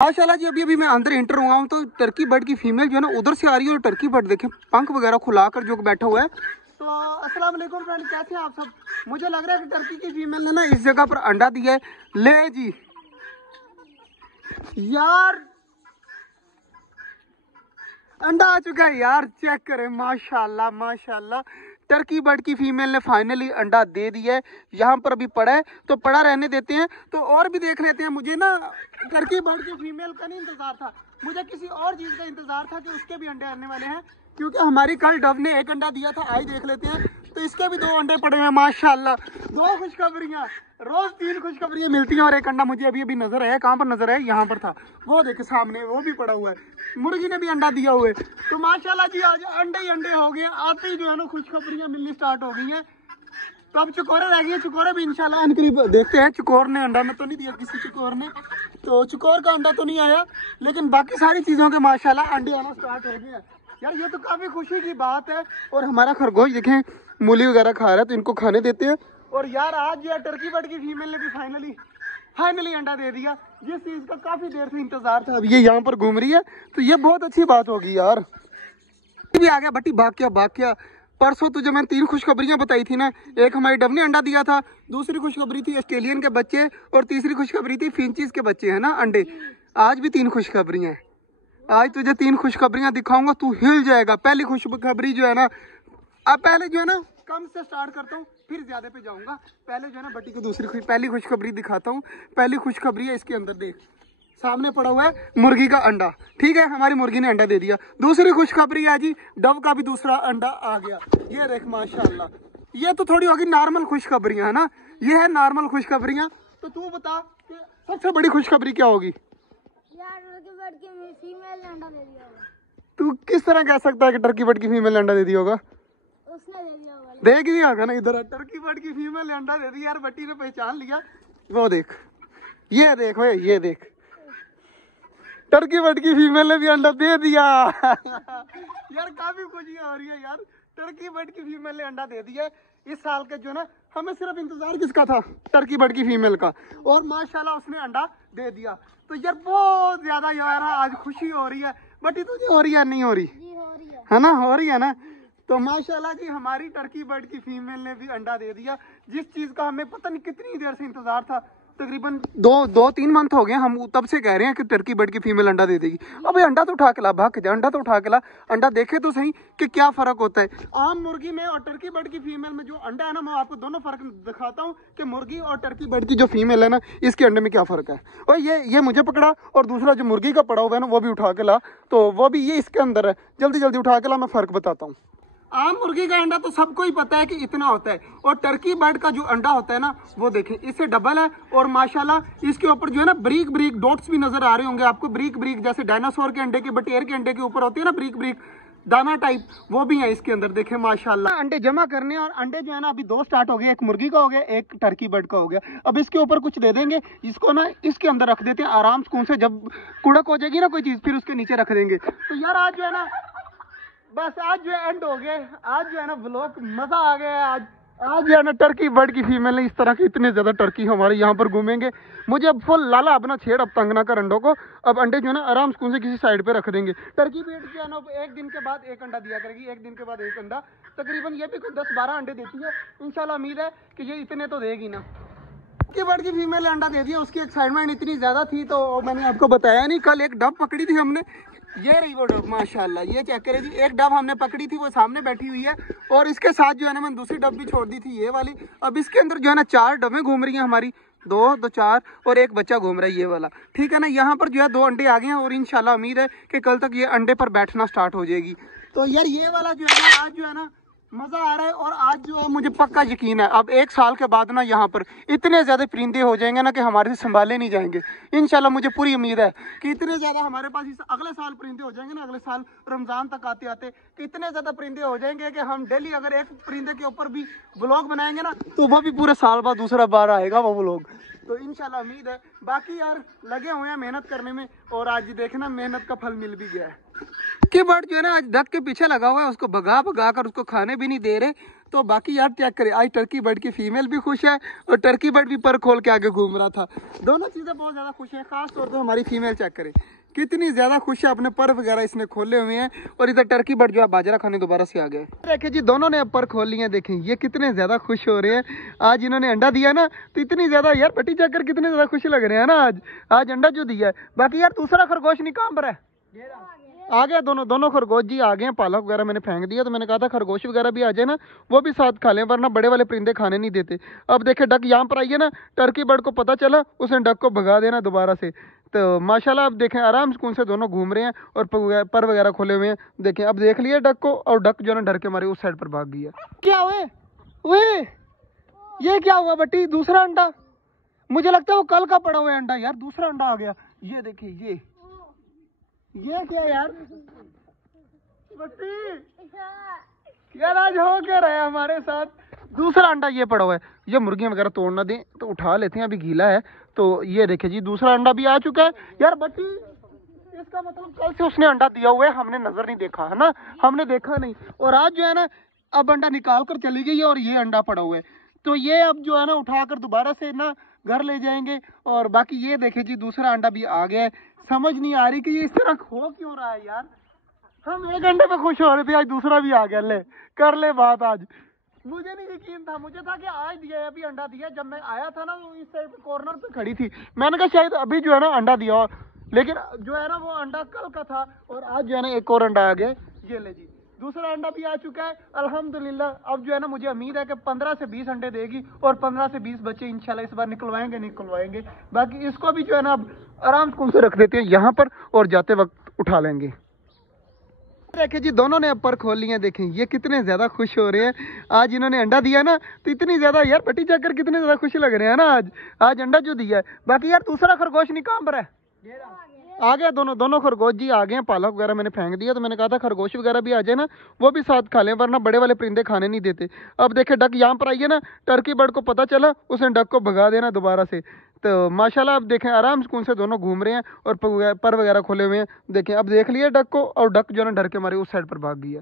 माशाल्लाह जी अभी अभी मैं अंदर एंटर हुआ हूँ तो टर्की बर्ड की फीमेल जो है ना उधर से आ रही है और टर्की बर्ड देखें पंख वगैरह खुलाकर जो बैठा हुआ है। तो अस्सलाम वालेकुम फ्रेंड, कैसे हैं आप सब। मुझे लग रहा है कि टर्की की फीमेल ने ना इस जगह पर अंडा दिया है। ले जी यार अंडा आ चुका है यार, चेक करें माशाल्लाह माशाल्लाह। टर्की बर्ड की फीमेल ने फाइनली अंडा दे दिया है। यहाँ पर अभी पड़ा है तो पड़ा रहने देते हैं, तो और भी देख लेते हैं। मुझे ना टर्की बर्ड की फीमेल का नहीं इंतजार था, मुझे किसी और चीज का इंतजार था कि उसके भी अंडे आने वाले हैं, क्योंकि हमारी कल डव ने एक अंडा दिया था। आई देख लेते हैं, तो इसके भी 2 अंडे पड़े हैं माशाल्लाह। 2 खुशखबरियां, रोज 3 खुशखबरियां मिलती हैं। और एक अंडा मुझे अभी अभी नजर आया, कहाँ पर नजर आया, यहाँ पर था, वो देखे सामने, वो भी पड़ा हुआ है। मुर्गी ने भी अंडा दिया हुआ है। तो माशाल्लाह जी आज अंडे ही अंडे हो गए। आते ही जो है ना खुशखबरियां मिलनी स्टार्ट हो गई हैं। तो अब चकोरे रह गई है, चकोरे भी इंशाल्लाह अनकरीब देखते हैं। चकोर ने अंडा में तो नहीं दिया किसी चकोर ने, तो चकोर का अंडा तो नहीं आया, लेकिन बाकी सारी चीजों के माशाल्लाह अंडे आना स्टार्ट हो गए हैं। यार ये तो काफी खुशी की बात है। और हमारा खरगोश देखें मूली वगैरह खा रहा है, तो इनको खाने देते हैं। और यार आज जो है टर्की बर्ड की फीमेल ने भी फाइनली अंडा दे दिया, जिस चीज का काफी देर से इंतजार था। अब ये यहाँ पर घूम रही है, तो ये बहुत अच्छी बात होगी यार। भी आ गया बट्टी, भाग क्या। परसों तुझे मैंने 3 खुशखबरियां बताई थी ना, एक हमारी डव ने अंडा दिया था, दूसरी खुशखबरी थी ऑस्ट्रेलियन के बच्चे, और तीसरी खुशखबरी थी फिंचीज के बच्चे है ना अंडे। आज भी 3 खुशखबरियां हैं। आज तुझे 3 खुशखबरियां दिखाऊंगा, तू हिल जाएगा। पहली खुशखबरी जो है ना, अब पहले जो है ना कम से स्टार्ट करता हूँ, फिर ज्यादा पे जाऊंगा। पहले जो है ना बट्टी को पहली खुशखबरी दिखाता हूँ। पहली खुशखबरी है, इसके अंदर देख सामने पड़ा हुआ है मुर्गी का अंडा। ठीक है, हमारी मुर्गी ने अंडा दे दिया। दूसरी खुशखबरी है जी, डव का भी दूसरा अंडा आ गया। ये देख माशाल्लाह। ये तो थोड़ी होगी नॉर्मल खुशखबरियां है ना, ये है नॉर्मल खुशखबरियां। तो तू बता कि सबसे बड़ी खुशखबरी क्या होगी। यार टर्की बर्ड की फीमेल ने अंडा दे दिया होगा। तू किस तरह कह सकता है कि टर्की बर्ड की फीमेल ने अंडा दे दिया होगा। उसने दे दिया होगा। देख दिया होगा ना, इधर टर्की बर्ड की फीमेल ने अंडा दे दिया। यार बट्टी ने पहचान लिया, वो देख, ये देख भाई, ये देख टर्की बर्ड की फीमेल ने भी अंडा दे दिया। यार काफी खुशी हो रही है यार, टर्की बर्ड की फीमेल ने अंडा दे दिया। इस साल के जो ना हमें सिर्फ इंतजार किसका था, टर्की बर्ड की फीमेल का, और माशाल्लाह उसने अंडा दे दिया। तो यार बहुत ज्यादा यार आज खुशी हो रही है। बट तुझे हो रही है नहीं हो रही जी हो रही है ना, हो रही है ना। तो माशाल्लाह जी हमारी टर्की बर्ड की फीमेल ने भी अंडा दे दिया, जिस चीज का हमें पता नहीं कितनी देर से इंतजार था। तकरीबन 2-3 मंथ हो गए, हम तब से कह रहे हैं कि टर्की बर्ड की फीमेल अंडा दे देगी। अब अंडा तो उठा के ला, भाग जा, अंडा तो उठा के ला, अंडा देखे तो सही कि क्या फर्क होता है आम मुर्गी में और टर्की बर्ड की फीमेल में। जो अंडा है ना, मैं आपको दोनों फर्क दिखाता हूँ कि मुर्गी और टर्की बर्ड की जो फीमेल है ना, इसके अंडे में क्या फर्क है। और ये मुझे पकड़ा, और दूसरा जो मुर्गी का पड़ा हुआ है ना, वो भी उठा के ला, तो वो भी ये इसके अंदर है। जल्दी जल्दी उठा के ला, मैं फर्क बताता हूँ। आम मुर्गी का अंडा तो सबको ही पता है कि इतना होता है, और टर्की बर्ड का जो अंडा होता है ना, वो देखें इससे डबल है। और माशाल्लाह इसके ऊपर जो है ना ब्रीक ब्रीक डॉट्स भी नजर आ रहे होंगे आपको, ब्रीक ब्रीक जैसे डायनासोर के अंडे के, बटेर के अंडे के ऊपर होती है ना ब्रीक ब्रीक दाना टाइप, वो भी है इसके अंदर। देखें माशाल्लाह अंडे जमा करने, और अंडे जो है ना अभी 2 स्टार्ट हो गए, एक मुर्गी का हो गया, एक टर्की बर्ड का हो गया। अब इसके ऊपर कुछ दे देंगे, इसको ना इसके अंदर रख देते हैं आराम सुकून से। जब कुड़क हो जाएगी ना कोई चीज, फिर उसके नीचे रख देंगे। तो यार आज जो है ना, बस आज जो है एंड हो गए। आज जो है ना व्लॉग मजा आ गया। आज जो है ना टर्की बर्ड की फीमेल ने इस तरह की इतने ज्यादा टर्की हमारे यहाँ पर घूमेंगे। मुझे अब फुल लाला अपना छेड़, अब तंग ना कर अंडों को। अब अंडे जो है ना आराम सुकून से किसी साइड पे रख देंगे। टर्की बर्ड जो है ना 1 दिन के बाद 1 अंडा दिया करेगी, 1 दिन के बाद 1 अंडा। तकरीबन ये भी कुछ 10-12 अंडे देती है। इंशाल्लाह उम्मीद है कि ये इतने तो देगी ना। टर्की बर्ड की फीमेल ने अंडा दे दिया, उसकी एक्साइटमेंट इतनी ज्यादा थी तो मैंने आपको बताया नहीं। कल एक डब पकड़ी थी हमने, ये रही वो डब माशाल्लाह, ये चेक करें जी। एक डब हमने पकड़ी थी, वो सामने बैठी हुई है, और इसके साथ जो है ना मैंने दूसरी डब भी छोड़ दी थी, ये वाली। अब इसके अंदर जो है ना 4 डबें घूम रही हैं हमारी, 2 4, और एक बच्चा घूम रहा है ये वाला। ठीक है ना, यहाँ पर जो है 2 अंडे आ गए हैं, और इंशाल्लाह उम्मीद है कि कल तक ये अंडे पर बैठना स्टार्ट हो जाएगी। तो यार ये वाला जो है ना आज जो है ना मजा आ रहा है। और आज जो है मुझे पक्का यकीन है, अब 1 साल के बाद ना यहाँ पर इतने ज्यादा परिंदे हो जाएंगे ना कि हमारे से संभाले नहीं जाएंगे। इंशाल्लाह मुझे पूरी उम्मीद है कि इतने ज्यादा हमारे पास अगले साल परिंदे हो जाएंगे ना, अगले साल रमजान तक आते आते कि इतने ज्यादा परिंदे हो जाएंगे कि हम डेली अगर एक परिंदे के ऊपर भी व्लॉग बनाएंगे ना, तो वो भी पूरे साल बाद दूसरा बार आएगा वो व्लॉग। तो इंशाल्लाह उम्मीद है। बाकी यार लगे हुए हैं मेहनत करने में, और आज देखना मेहनत का फल मिल भी गया है। टर्की बर्ड जो है ना आज डक के पीछे लगा हुआ है, उसको भगा भगा कर उसको खाने भी नहीं दे रहे। तो बाकी यार चेक करें, आज टर्की बर्ड की फीमेल भी खुश है और टर्की बर्ड भी पर खोल के आगे घूम रहा था। दोनों चीज़ें बहुत ज़्यादा खुश है। खास तौर पे हमारी फीमेल चेक करें कितनी ज्यादा खुश है, अपने पर वगैरह इसने खोले हुए हैं। और इधर टर्की बर्ड जो है बाजरा खाने दोबारा से आ गए। देखे जी दोनों ने अब पर खोल लिए हैं, देखें ये कितने ज्यादा खुश हो रहे हैं। आज इन्होंने अंडा दिया ना तो इतनी ज्यादा यार पट्टी चक्कर कितने ज्यादा खुश लग रहे हैं ना आज अंडा जो दिया है। बाकी यार दूसरा खरगोश नहीं काम पर है, आ गया। दोनों खरगोश जी आ गए हैं। पालक वगैरह मैंने फेंक दिया, तो मैंने कहा था खरगोश वगैरह भी आ जाए ना, वो भी साथ खा लें, वरना बड़े वाले परिंदे खाने नहीं देते। अब देखे डक यहाँ पर आई है ना, टर्की बर्ड को पता चला, उसने डक को भगा देना दोबारा से। तो माशाल्लाह अब देखें आराम सुकून से दोनों घूम रहे हैं और पर वगैरह खोले हुए हैं। देखें अब देख लिया डक को, और डक जो है ना डर के मारे उस साइड पर भाग गई है। क्या हुए ये क्या हुआ बट्टी? दूसरा अंडा, मुझे लगता है वो कल का पड़ा हुआ है अंडा यार, दूसरा अंडा आ गया। ये देखिए ये क्या यार बट्टी, यार आज हो क्या रहा है हमारे साथ? दूसरा अंडा ये पड़ा हुआ है। ये मुर्गियां वगैरह तोड़ ना दें तो उठा लेते हैं, अभी गीला है। तो ये देखिए जी दूसरा अंडा भी आ चुका है यार बट्टी। इसका मतलब कल से उसने अंडा दिया हुआ है, हमने नजर नहीं देखा है ना, हमने देखा नहीं। और आज जो है ना अब अंडा निकाल कर चली गई है और ये अंडा पड़ा हुआ है। तो ये अब जो है ना उठाकर दोबारा से ना घर ले जाएंगे। और बाकी ये देखे जी दूसरा अंडा भी आ गया है। समझ नहीं आ रही कि ये इस तरह हो क्यों रहा है यार। हम एक घंटे में खुश हो रहे थे, आज दूसरा भी आ गया। ले कर ले बात। आज मुझे नहीं यकीन था, मुझे था कि आज दिया है, अभी अंडा दिया। जब मैं आया था ना वो इस साइड कॉर्नर पे खड़ी थी, मैंने कहा शायद अभी जो है ना अंडा दिया हो, लेकिन जो है ना वो अंडा कल का था और आज जो है ना एक और अंडा आ गया। ये ले जी दूसरा अंडा भी आ चुका है अल्हम्दुलिल्लाह। अब जो है ना मुझे उम्मीद है कि 15 से 20 अंडे देगी और 15 से 20 बच्चे इंशाल्लाह इस बार निकलवाएंगे। बाकी इसको भी जो है ना अब आराम से रख देते हैं यहाँ पर और जाते वक्त उठा लेंगे। देखे जी दोनों ने अब पर खोल लिए हैं, देखें ये कितने ज्यादा खुश हो रहे हैं। आज इन्होंने अंडा दिया ना तो इतनी ज्यादा यार पट्टी चक्कर कितने ज्यादा खुश लग रहे हैं ना आज अंडा जो दिया है। बाकी यार दूसरा खरगोश नहीं काम पर है, आ गया। दोनों खरगोश जी आ गए हैं। पालक वगैरह मैंने फेंक दिया, तो मैंने कहा था खरगोश वगैरह भी आ जाए ना, वो भी साथ खा लें, वरना बड़े वाले परिंदे खाने नहीं देते। अब देखे डक यहाँ पर आई है ना, टर्की बर्ड को पता चला, उसने डक को भगा देना दोबारा से। तो माशाल्लाह अब देखें आराम सुकून से दोनों घूम रहे हैं और पर वगैरह खोले हुए हैं। देखें अब देख लिया डक को, और डक जो है ना डर के मारे उस साइड पर भाग गई है।